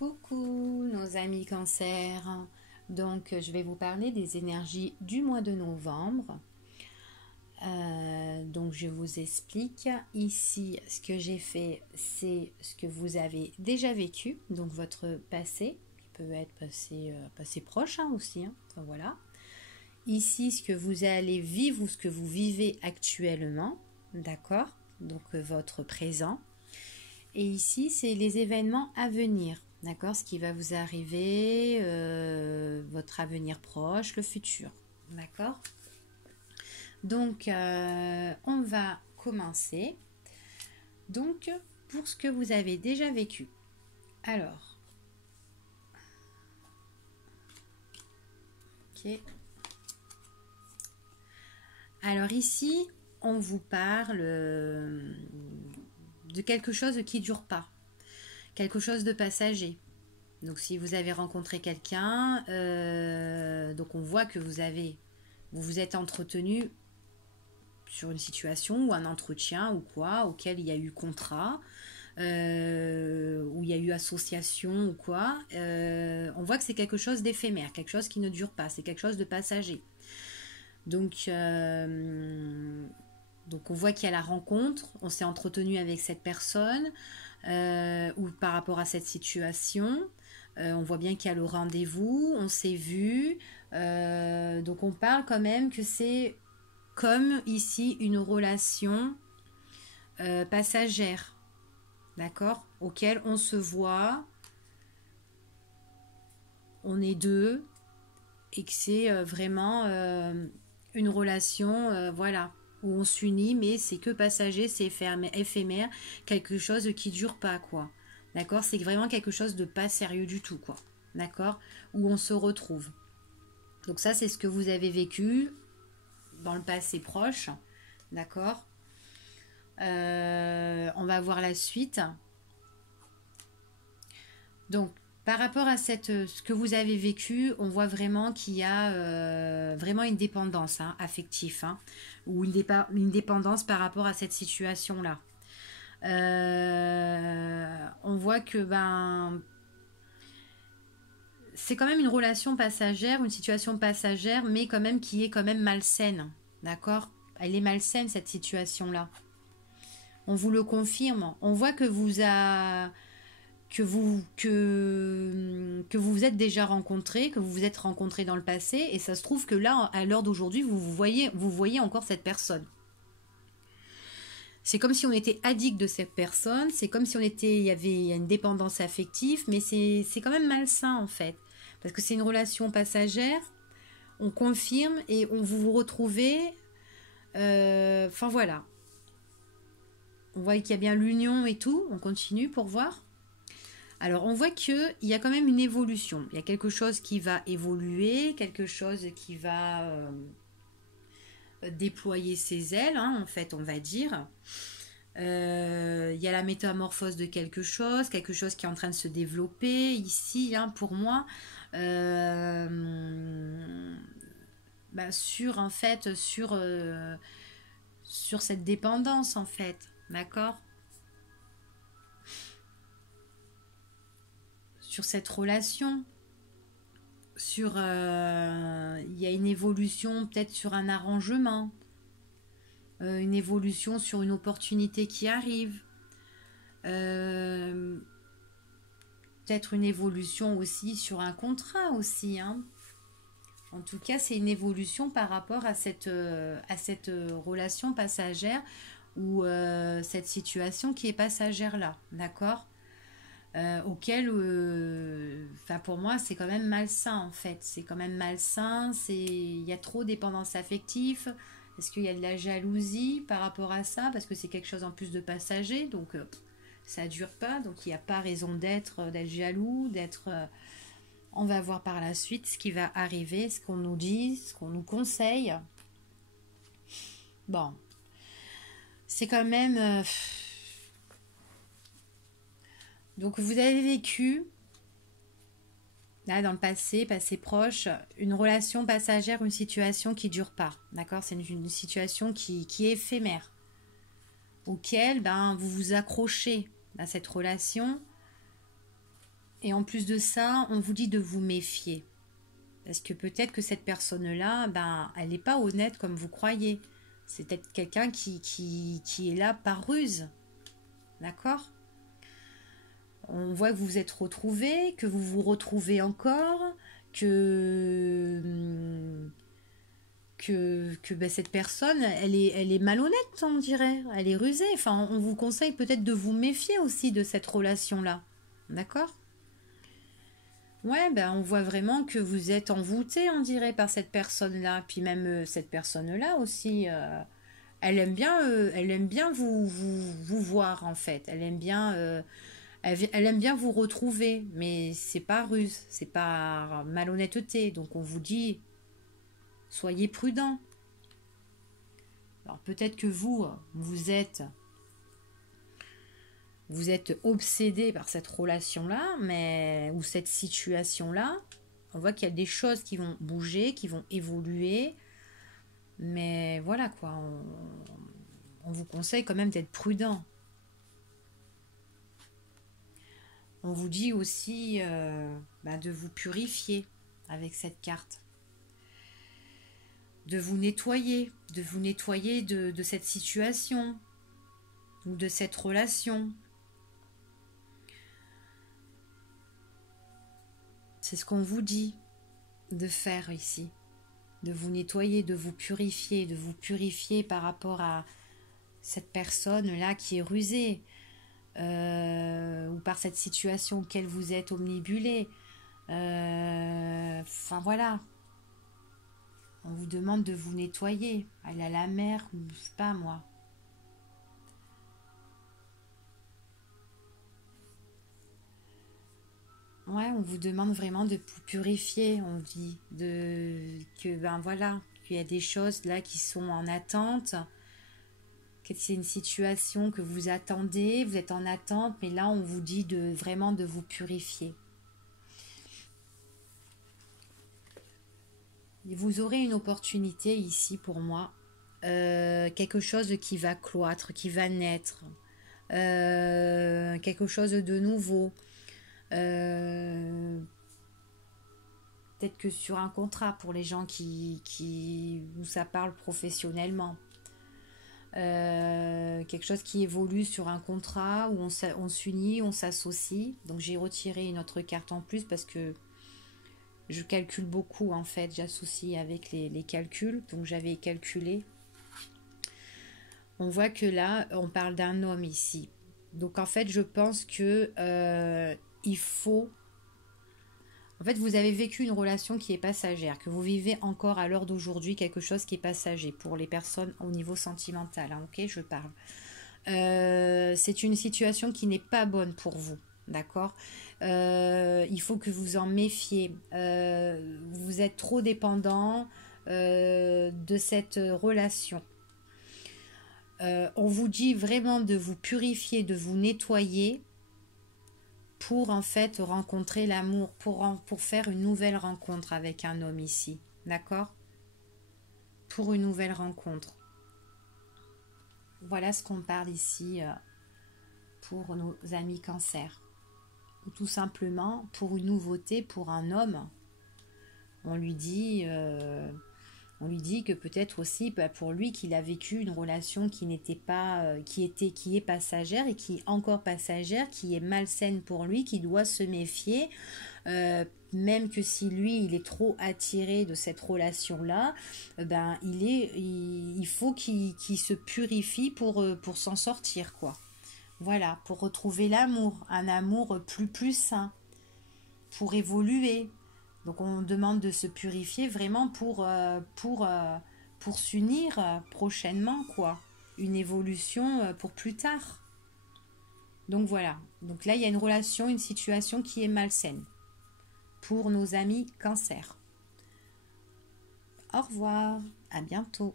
Coucou nos amis cancer, donc je vais vous parler des énergies du mois de novembre. Donc je vous explique ici ce que j'ai fait, c'est ce que vous avez déjà vécu, donc votre passé, qui peut être passé proche aussi, hein. Enfin, voilà. Ici ce que vous allez vivre ou ce que vous vivez actuellement, d'accord, donc votre présent. Et ici, c'est les événements à venir, d'accord? Ce qui va vous arriver, votre avenir proche, le futur, d'accord? Donc, on va commencer. Donc, pour ce que vous avez déjà vécu. Alors, ok. Alors ici, on vous parle de quelque chose qui ne dure pas, quelque chose de passager. Donc si vous avez rencontré quelqu'un, donc on voit que vous vous êtes entretenu sur une situation ou un entretien ou quoi, auquel il y a eu contrat, où il y a eu association ou quoi, on voit que c'est quelque chose d'éphémère, quelque chose qui ne dure pas, c'est quelque chose de passager. Donc on voit qu'il y a la rencontre, on s'est entretenu avec cette personne ou par rapport à cette situation. On voit bien qu'il y a le rendez-vous, on s'est vu. Donc on parle quand même que c'est comme ici une relation passagère, d'accord, auquel on se voit, on est deux, et que c'est vraiment une relation, voilà, où on s'unit, mais c'est que passager, c'est éphémère, quelque chose qui dure pas, quoi. D'accord, c'est vraiment quelque chose de pas sérieux du tout, quoi. D'accord, où on se retrouve. Donc ça, c'est ce que vous avez vécu dans le passé proche. D'accord. On va voir la suite. Donc, par rapport à ce que vous avez vécu, on voit vraiment qu'il y a vraiment une dépendance affective, ou une dépendance par rapport à cette situation-là. On voit que c'est quand même une relation passagère, une situation passagère, mais quand même qui est quand même malsaine, d'accord? Elle est malsaine cette situation-là. On vous le confirme. On voit que que vous vous êtes déjà rencontrés, que vous vous êtes rencontrés dans le passé, et ça se trouve que là, à l'heure d'aujourd'hui, vous voyez encore cette personne. C'est comme si on était addict de cette personne, c'est comme si il y avait une dépendance affective, mais c'est quand même malsain en fait, parce que c'est une relation passagère, on confirme et vous vous retrouvez, enfin voilà, on voit qu'il y a bien l'union et tout, on continue pour voir. Alors on voit qu'il y a quand même une évolution, il y a quelque chose qui va évoluer, quelque chose qui va déployer ses ailes, en fait on va dire. Il y a la métamorphose de quelque chose qui est en train de se développer ici, pour moi. Sur en fait sur cette dépendance en fait, d'accord, sur cette relation, sur il y a une évolution peut-être sur un arrangement, une évolution sur une opportunité qui arrive, peut-être une évolution aussi sur un contrat aussi, En tout cas, c'est une évolution par rapport à cette relation passagère ou cette situation qui est passagère là, d'accord, auquel, pour moi, c'est quand même malsain en fait. C'est quand même malsain. Il y a trop de dépendance affective. Est-ce qu'il y a de la jalousie par rapport à ça? Parce que c'est quelque chose en plus de passager, donc ça dure pas. Donc il n'y a pas raison d'être jaloux, d'être. On va voir par la suite ce qui va arriver, ce qu'on nous dit, ce qu'on nous conseille. Bon, c'est quand même. Donc vous avez vécu, là dans le passé proche, une relation passagère, une situation qui dure pas, d'accord? C'est une situation qui est éphémère, auquel vous vous accrochez à cette relation Et en plus de ça, on vous dit de vous méfier. Parce que peut-être que cette personne-là, ben, elle n'est pas honnête comme vous croyez. C'est peut-être quelqu'un qui est là par ruse. D'accord? On voit que vous vous êtes retrouvés, que vous vous retrouvez encore, que ben, cette personne, elle est malhonnête, on dirait. Elle est rusée. Enfin, on vous conseille peut-être de vous méfier aussi de cette relation-là. D'accord? Ouais, ben on voit vraiment que vous êtes envoûté, on dirait, par cette personne-là. Puis même cette personne-là aussi, elle aime bien vous voir en fait. Elle aime bien vous retrouver, mais c'est pas ruse, c'est pas malhonnêteté. Donc on vous dit, soyez prudent. Alors peut-être que vous êtes obsédé par cette relation-là, mais ou cette situation-là. On voit qu'il y a des choses qui vont bouger, qui vont évoluer. Mais voilà quoi, on vous conseille quand même d'être prudent. On vous dit aussi de vous purifier avec cette carte. De vous nettoyer de cette situation ou de cette relation. C'est ce qu'on vous dit de faire ici. De vous nettoyer, de vous purifier par rapport à cette personne-là qui est rusée, ou par cette situation auquel vous êtes omnibulé. Enfin voilà. On vous demande de vous nettoyer. Aller à la mer, je sais pas moi. Ouais, on vous demande vraiment de vous purifier, on dit, que ben voilà, qu'il y a des choses là qui sont en attente, que c'est une situation que vous attendez, vous êtes en attente, mais là on vous dit de vraiment de vous purifier. Et vous aurez une opportunité ici pour moi, quelque chose qui va cloître, qui va naître, quelque chose de nouveau. Euh, Peut-être que sur un contrat pour les gens où ça parle professionnellement. Quelque chose qui évolue sur un contrat où on s'unit, on s'associe. Donc j'ai retiré une autre carte en plus parce que je calcule beaucoup en fait. J'associe avec les calculs. Donc j'avais calculé. On voit que là, on parle d'un homme ici. Donc en fait, je pense que il faut... En fait, vous avez vécu une relation qui est passagère, que vous vivez encore à l'heure d'aujourd'hui quelque chose qui est passager pour les personnes au niveau sentimental. Hein, ok, je parle. C'est une situation qui n'est pas bonne pour vous. D'accord. Il faut que vous en méfiez. Vous êtes trop dépendant de cette relation. On vous dit vraiment de vous purifier, de vous nettoyer pour en fait rencontrer l'amour, pour faire une nouvelle rencontre avec un homme ici. D'accord? Pour une nouvelle rencontre. Voilà ce qu'on parle ici pour nos amis cancer. Ou tout simplement pour une nouveauté, pour un homme. On lui dit que peut-être aussi pour lui qu'il a vécu une relation qui n'était pas qui est passagère et qui est encore passagère, qui est malsaine pour lui, qui doit se méfier, même que si lui il est trop attiré de cette relation là, ben il faut qu'il se purifie pour s'en sortir quoi. Voilà, pour retrouver l'amour, un amour plus sain, pour évoluer. Donc on demande de se purifier vraiment pour s'unir prochainement, quoi. Une évolution pour plus tard. Donc voilà. Donc là, il y a une relation, une situation qui est malsaine pour nos amis cancer. Au revoir, à bientôt.